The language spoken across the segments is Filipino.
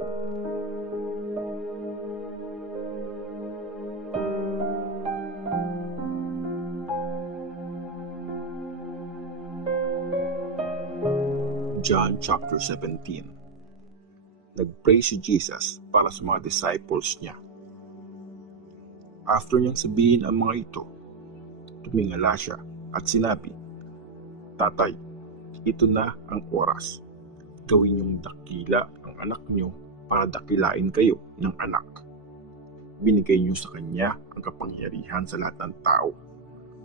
John chapter 17. Nag-pray si Jesus para sa mga disciples niya. After niyang sabihin ang mga ito, tumingala siya at sinabi, "Tatay, ito na ang oras. Gawin niyong dakila ang anak niyo para dakilain kayo ng anak. Binigay niyo sa kanya ang kapangyarihan sa lahat ng tao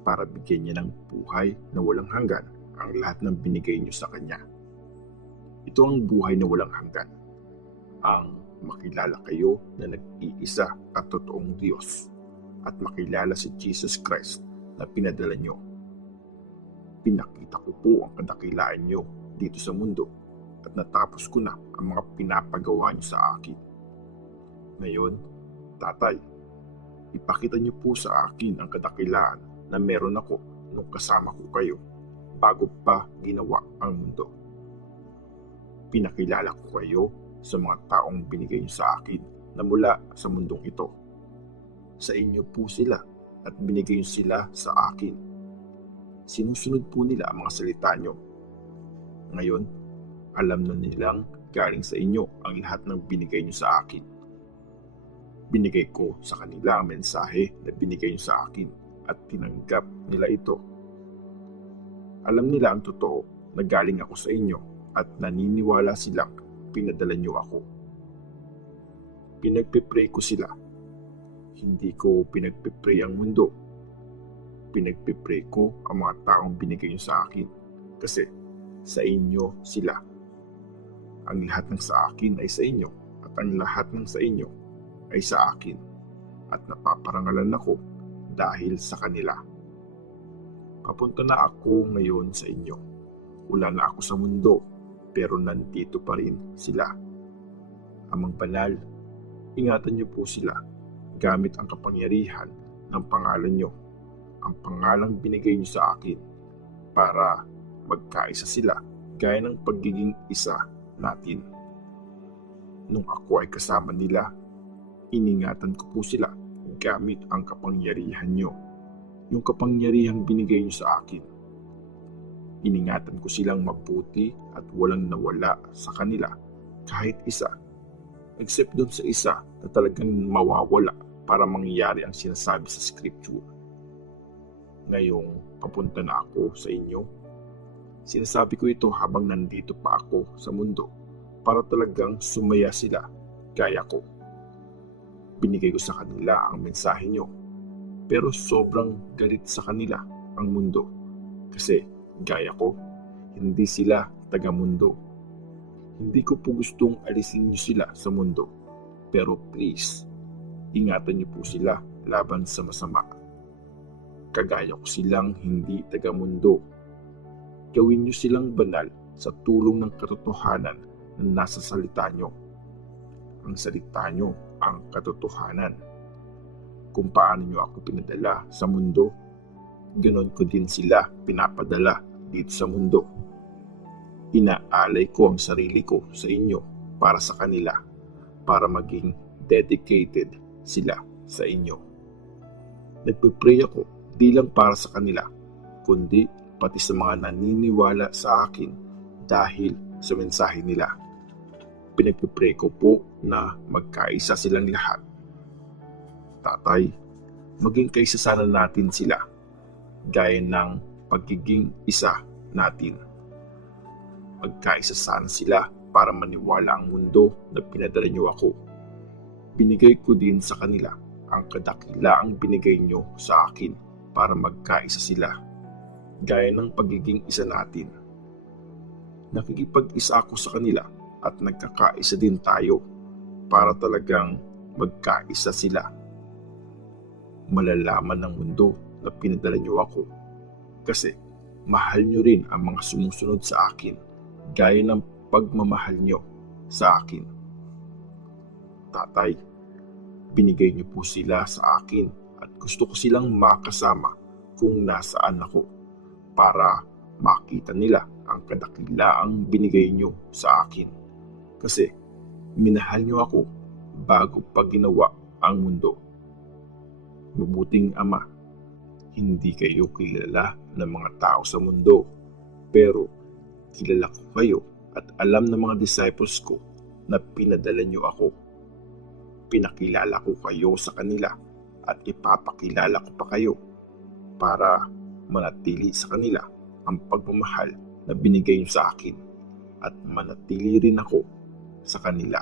para bigyan niya ng buhay na walang hanggan ang lahat ng binigay niyo sa kanya. Ito ang buhay na walang hanggan, ang makilala kayo na nag-iisa at totoong Diyos at makilala si Jesus Christ na pinadala niyo. Pinakita ko po ang kadakilaan niyo dito sa mundo at natapos ko na ang mga pinapagawa niyo sa akin. Ngayon, Tatay, ipakita niyo po sa akin ang kadakilaan na meron ako nung kasama ko kayo bago pa ginawa ang mundo. Pinakilala ko kayo sa mga taong binigay niyo sa akin na mula sa mundong ito. Sa inyo po sila at binigay niyo sila sa akin. Sinusunod po nila ang mga salita niyo. Ngayon, alam na nilang galing sa inyo ang lahat ng binigay niyo sa akin. Binigay ko sa kanila ang mensahe na binigay niyo sa akin at tinanggap nila ito. Alam nila ang totoo na galing ako sa inyo at naniniwala silang pinadala niyo ako. Pinagpipray ko sila. Hindi ko pinagpipray ang mundo. Pinagpipray ko ang mga taong binigay niyo sa akin kasi sa inyo sila. Ang lahat ng sa akin ay sa inyo at ang lahat ng sa inyo ay sa akin at napaparangalan ako dahil sa kanila. Papunta na ako ngayon sa inyo. Wala na ako sa mundo pero nandito pa rin sila. Amang banal, ingatan niyo po sila gamit ang kapangyarihan ng pangalan niyo, ang pangalang binigay niyo sa akin para magkaisa sila gaya ng pagiging isa natin. Nung ako ay kasama nila, iningatan ko po sila gamit ang kapangyarihan niyo, yung kapangyarihang binigay niyo sa akin. Iningatan ko silang mabuti at walang nawala sa kanila kahit isa, except doon sa isa na talagang mawawala para mangyari ang sinasabi sa scripture. Ngayong papunta na ako sa inyo, sinasabi ko ito habang nandito pa ako sa mundo para talagang sumaya sila gaya ko. Binigay ko sa kanila ang mensahe nyo, pero sobrang galit sa kanila ang mundo kasi gaya ko, hindi sila taga-mundo. Hindi ko po gustong alisin niyo sila sa mundo, pero please, ingatan niyo po sila laban sa masama. Kagaya ko silang hindi taga-mundo. Gawin niyo silang banal sa tulong ng katotohanan na nasa salita niyo. Ang salita niyo ang katotohanan. Kung paano niyo ako pinadala sa mundo, ganon ko din sila pinapadala dito sa mundo. Inaalay ko ang sarili ko sa inyo para sa kanila, para maging dedicated sila sa inyo. Nagpipray ako di lang para sa kanila, kundi pati sa mga naniniwala sa akin dahil sa mensahe nila. Pinagpipray ko po na magkaisa silang lahat. Tatay, maging kaisa sana natin sila gaya ng pagiging isa natin. Magkaisa sana sila para maniwala ang mundo na pinadala niyo ako. Binigay ko din sa kanila ang kadakilaang binigay niyo sa akin para magkaisa sila, gaya ng pagiging isa natin. Nakikipag-isa ako sa kanila at nagkakaisa din tayo para talagang magkaisa sila. Malalaman ng mundo na pinadala niyo ako kasi mahal niyo rin ang mga sumusunod sa akin gaya ng pagmamahal niyo sa akin. Tatay, binigay niyo po sila sa akin at gusto ko silang makasama kung nasaan ako para makita nila ang kadakilaang binigay niyo sa akin. Kasi Minahal niyo ako bago pa ginawa ang mundo. Mabuting Ama, hindi kayo kilala ng mga tao sa mundo, pero kilala ko kayo at alam ng mga disciples ko na pinadala niyo ako. Pinakilala ko kayo sa kanila at ipapakilala ko pa kayo para manatili sa kanila ang pagmamahal na binigay niyo sa akin at manatili rin ako sa kanila